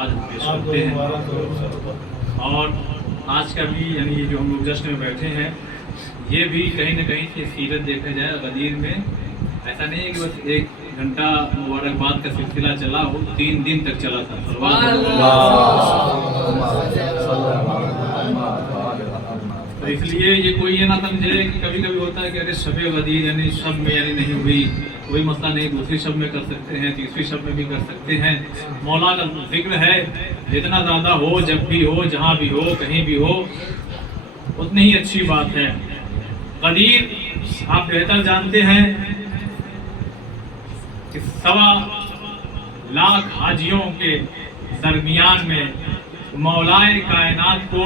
مبارکباد پیش کرتے ہیں. اور آج کا بھی یعنی جو ہم لوگ جشن میں بیٹھے ہیں یہ بھی کہیں نہ کہیں سے سیرت دیکھا جائے غدیر میں ایسا نہیں ہے کہ بس 1 گھنٹہ مبارکباد کا سلسلہ چلا ہو، 3 دن تک چلا تھا. تو اس لیے یہ کوئی یہ نہ سمجھے کہ کبھی کبھی ہوتا ہے کہ ارے شب غدیر یعنی شب میں یعنی نہیں ہوئی، کوئی مسئلہ نہیں، دوسری شب میں کر سکتے ہیں، تیسری شب میں بھی کر سکتے ہیں. مولا کا ذکر ہے جتنا زیادہ ہو، جب بھی ہو، جہاں بھی ہو، کہیں بھی ہو، اتنی ہی اچھی بات ہے. غدیر آپ بہتر جانتے ہیں کہ 1.25 لاکھ حاجیوں کے درمیان میں مولائے کائنات کو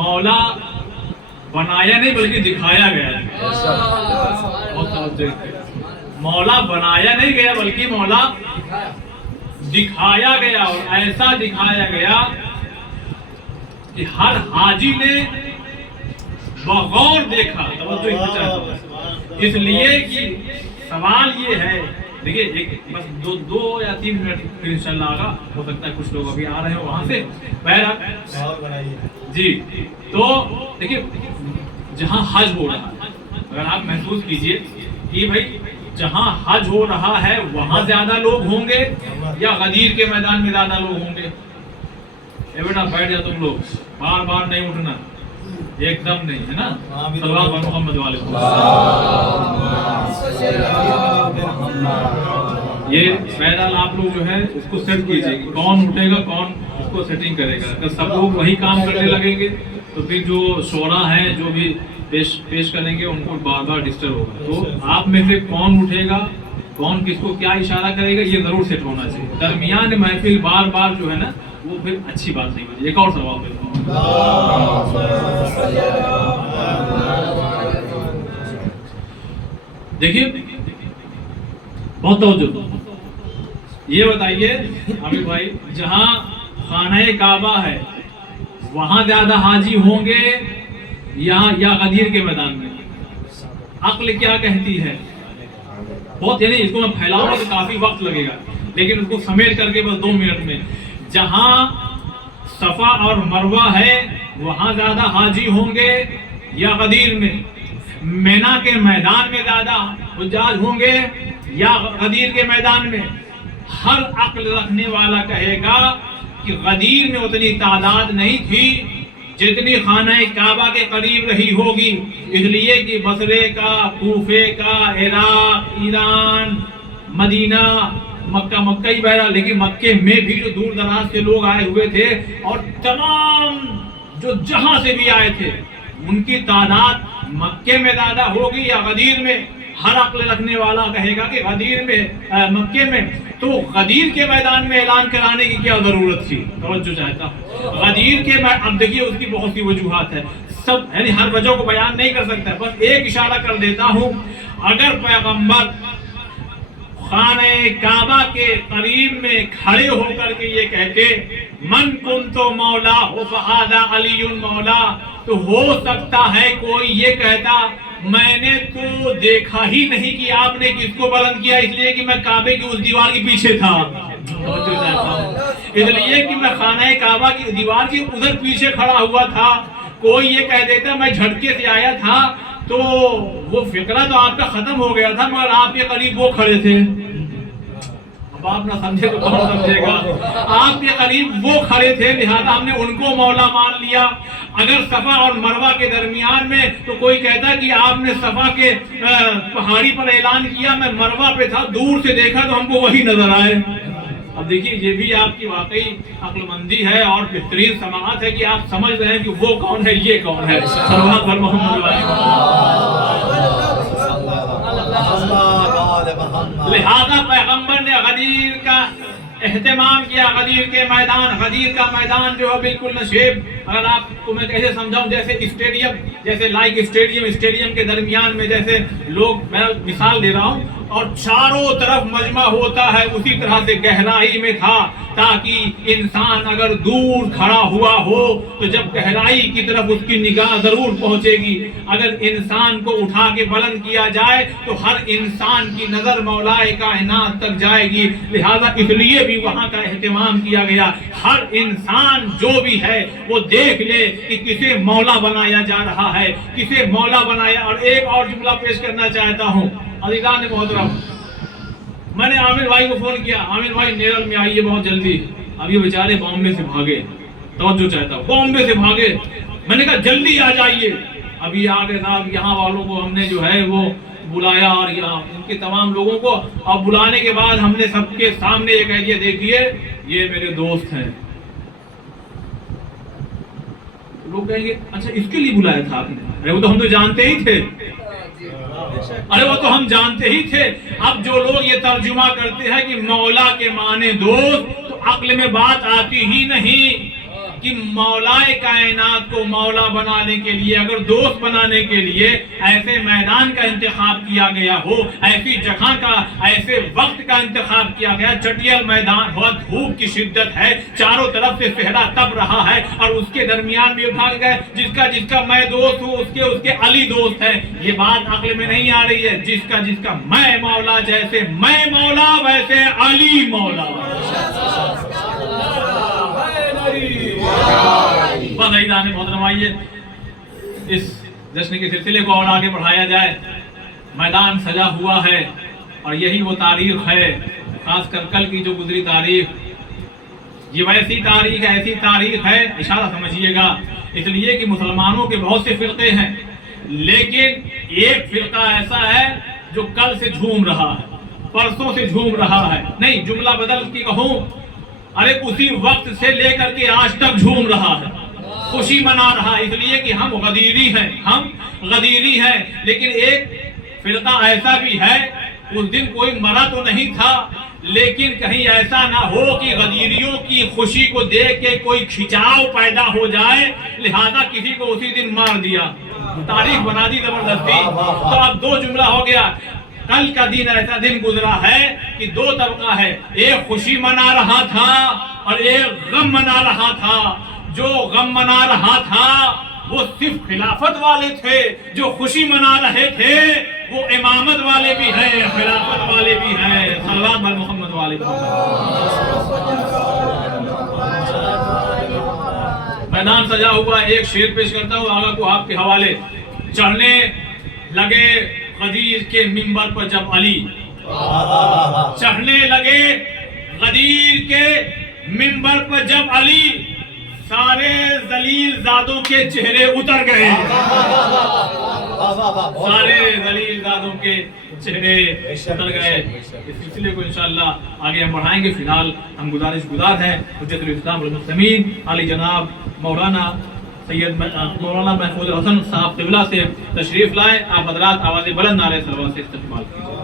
مولا بنایا نہیں بلکہ دکھایا گیا. مولا بنایا نہیں گیا بلکہ مولا دکھایا گیا، اور ایسا دکھایا گیا کہ ہر حاجی نے بغور دیکھا. اس لیے کہ سوال یہ ہے، دیکھیے ایک بس 2 یا 3 منٹ پھر انشاءاللہ آگا، ہو سکتا ہے کچھ لوگ ابھی آ رہے ہیں وہاں سے. جی تو دیکھیے جہاں حج ہو رہا ہے، اگر آپ محسوس کیجئے کہ بھائی جہاں حج ہو رہا ہے وہاں زیادہ لوگ ہوں گے یا غدیر کے میدان میں زیادہ لوگ ہوں گے؟ اے بیٹا بیٹھ جا، تم لوگ بار بار نہیں اٹھنا، ایک دم نہیں ہے نا. صلوات بر محمد والے. یہ میدان آپ لوگ جو ہے اس کو سیٹ کیجئے کہ کون اٹھے گا، کون اس کو سیٹنگ کرے گا. اگر سب لوگ وہی کام کرنے لگیں گے تو پھر جو شعراء ہیں جو بھی پیش کریں گے ان کو بار بار ڈسٹرب ہوگا. تو آپ میں سے کون اٹھے گا، کون کس کو کیا اشارہ کرے گا، یہ ضرور سیٹ ہونا چاہیے. درمیان محفل بار بار جو ہے نا وہ پھر اچھی بات نہیں ہوتی. ایک اور سوال دیتا ہوں. دیکھیے بہت توجہ، یہ بتائیے عامر بھائی، جہاں خانہ کعبہ ہے وہاں زیادہ حاجی ہوں گے یا غدیر کے میدان میں؟ عقل کیا کہتی ہے؟ بہت یعنی اس کو میں پھیلاؤں گا تو کافی وقت لگے گا، لیکن اس کو سمیٹ کر کے بس 2 منٹ میں، جہاں صفا اور مروہ ہے وہاں زیادہ حاجی ہوں گے یا غدیر میں؟ مینا کے میدان میں زیادہ حجاج ہوں گے یا غدیر کے میدان میں؟ ہر عقل رکھنے والا کہے گا کہ غدیر میں اتنی تعداد نہیں تھی جتنی خانہ کعبہ کے قریب رہی ہوگی، اس لیے کہ بصرے کا، کوفے کا، عراق، ایران، مدینہ، مکہ ہی بہرحال، لیکن مکے میں بھی جو دور دراز سے لوگ آئے ہوئے تھے اور تمام جو جہاں سے بھی آئے تھے ان کی تعداد مکے میں زیادہ ہوگی یا غدیر میں؟ ہر عقل رکھنے والا کہے گا کہ غدیر میں، مکے میں. تو غدیر کے میدان میں اعلان کرانے کی کیا ضرورت تھی؟ توجہ چاہتا ہوں. غدیر کے اب دیکھیے اس کی بہت سی وجوہات ہے، سب یعنی ہر وجہ کو بیان نہیں کر سکتا، بس ایک اشارہ کر دیتا ہوں. اگر پیغمبر خانہ کعبہ کے قریب میں کھڑے ہو کر کے یہ کہتے من کنت مولا فہذا علی مولا، تو ہو سکتا ہے کوئی یہ کہتا میں نے تو دیکھا ہی نہیں کہ آپ نے کس کو بلند کیا، اس لیے کہ میں کعبے کی اس دیوار کے پیچھے تھا، اس لیے کہ میں خانہ کعبہ کی دیوار کے ادھر پیچھے کھڑا ہوا تھا. کوئی یہ کہہ دیتا میں جھٹکے سے آیا تھا، تو وہ فقرہ تو آپ کا ختم ہو گیا تھا مگر آپ کے قریب وہ کھڑے تھے. اب آپ نہ سمجھے تو کون سمجھے گا؟ آپ کے قریب وہ کھڑے تھے، لہذا ہم نے ان کو مولا مان لیا. اگر صفا اور مروہ کے درمیان میں تو کوئی کہتا کہ آپ نے صفا کے پہاڑی پر اعلان کیا، میں مروہ پہ تھا، دور سے دیکھا تو ہم کو وہی نظر آئے. اب دیکھیے یہ بھی آپ کی واقعی عقل مندی ہے اور بہترین سماعت ہے کہ آپ سمجھ رہے ہیں کہ وہ کون ہے، یہ کون ہے. صلوات بر محمد لہذا پیغمبر نے غدیر کا اہتمام کیا. غدیر کے میدان، غدیر کا میدان جو ہے بالکل نشیب، اگر آپ کو میں کیسے سمجھاؤں، جیسے اسٹیڈیم، جیسے لائک اسٹیڈیم کے درمیان میں جیسے لوگ، میں مثال دے رہا ہوں، اور چاروں طرف مجمع ہوتا ہے اسی طرح سے گہرائی میں تھا، تاکہ انسان اگر دور کھڑا ہوا ہو تو جب گہرائی کی طرف اس کی نگاہ ضرور پہنچے گی، اگر انسان کو اٹھا کے بلند کیا جائے تو ہر انسان کی نظر مولائے کائنات تک جائے گی، لہذا اس لیے بھی وہاں کا اہتمام کیا گیا۔ ہر انسان جو بھی ہے وہ دیکھ لے کہ کسے مولا بنایا جا رہا ہے، کسے مولا بنایا۔ اور ایک اور جملہ پیش کرنا چاہتا ہوں، عزیزان محترم، میں نے عامر بھائی کو فون کیا، عامر بھائی نیرل میں آئیے بہت جلدی، اب یہ بیچارے بامبے سے بھاگے، توجہ چاہتا ہوں، بامبے سے بھاگے، میں نے کہا جلدی آ جائیے، ابھی آگے صاحب یہاں والوں کو ہم نے جو ہے وہ بلایا، اور یہاں ان کے تمام لوگوں کو، اب بلانے کے بعد ہم نے سب کے سامنے یہ کہہ دیا دیکھیے یہ میرے دوست ہیں۔ لوگ کہیں گے اچھا اس کے لیے بلایا تھا آپ نے؟ ارے وہ تو ہم تو جانتے ہی تھے، ارے وہ تو ہم جانتے ہی تھے۔ اب جو لوگ یہ ترجمہ کرتے ہیں کہ مولا کے معنی دوست، تو عقل میں بات آتی ہی نہیں کہ مولا کائنات کو مولا بنانے کے لیے، اگر دوست بنانے کے لیے ایسے میدان کا انتخاب کیا گیا ہو، ایسی جگہ کا، ایسے وقت کا انتخاب کیا گیا، چٹیل میدان ہو، دھوپ کی شدت ہے، چاروں طرف سے صحرا تپ رہا ہے، اور اس کے درمیان بھی اٹھا گئے جس کا میں دوست ہوں، اس کے علی دوست ہے۔ یہ بات عقل میں نہیں آ رہی ہے، جس کا میں مولا، جیسے میں مولا ویسے علی مولا۔ بس عزیزان محترم، آئیے اس جشن کے سلسلے کو اور آگے بڑھایا جائے۔ میدان سجا ہوا ہے اور یہی وہ تاریخ ہے، خاص کر کل کی جو گزری تاریخ، یہ ویسی تاریخ ہے، ایسی تاریخ ہے، اشارہ سمجھیے گا، اس لیے کہ مسلمانوں کے بہت سے فرقے ہیں، لیکن ایک فرقہ ایسا ہے جو کل سے جھوم رہا ہے، پرسوں سے جھوم رہا ہے، نہیں جملہ بدل کے کہوں، ارے اسی وقت سے لے کر کے آج تک جھوم رہا ہے، خوشی منا رہا ہے، اس لیے کہ ہم غدیری ہیں۔ لیکن ایک فرقہ ایسا بھی ہے، اس دن کوئی مرا تو نہیں تھا، لیکن کہیں ایسا نہ ہو کہ غدیریوں کی خوشی کو دیکھ کے کوئی کھچاؤ پیدا ہو جائے، لہذا کسی کو اسی دن مار دیا، تاریخ بنا دی زبردستی۔ تو اب دو جملہ ہو گیا، کل کا دن ایسا دن گزرا ہے کہ دو طبقہ ہے، ایک خوشی منا رہا تھا اور ایک غم منا رہا تھا۔ جو غم منا رہا تھا وہ صرف خلافت والے تھے، جو خوشی منا رہے تھے وہ امامت والے بھی ہیں، خلافت والے بھی ہیں، صلوات بر محمد والے میدان سجا ہوا۔ ایک شعر پیش کرتا ہوں آقا کو آپ کے حوالے۔ چڑھنے لگے غدیر کے منبر پر جب علی، چڑھنے لگے غدیر کے منبر پر جب علی، سارے ذلیل زادوں کے چہرے اتر گئے، سارے ذلیل زادوں کے چہرے اتر گئے۔ اس سلسلے کو انشاءاللہ آگے ہم بڑھائیں گے۔ فی الحال ہم گزار ہیں حجت الاسلام والمسلمین علی جناب مولانا سید مولانا محفوظ الحسن صاحب قبلہ سے تشریف لائے، آپ حضرات آواز بلند نعرہ صلوات سے استقبال کیجیے۔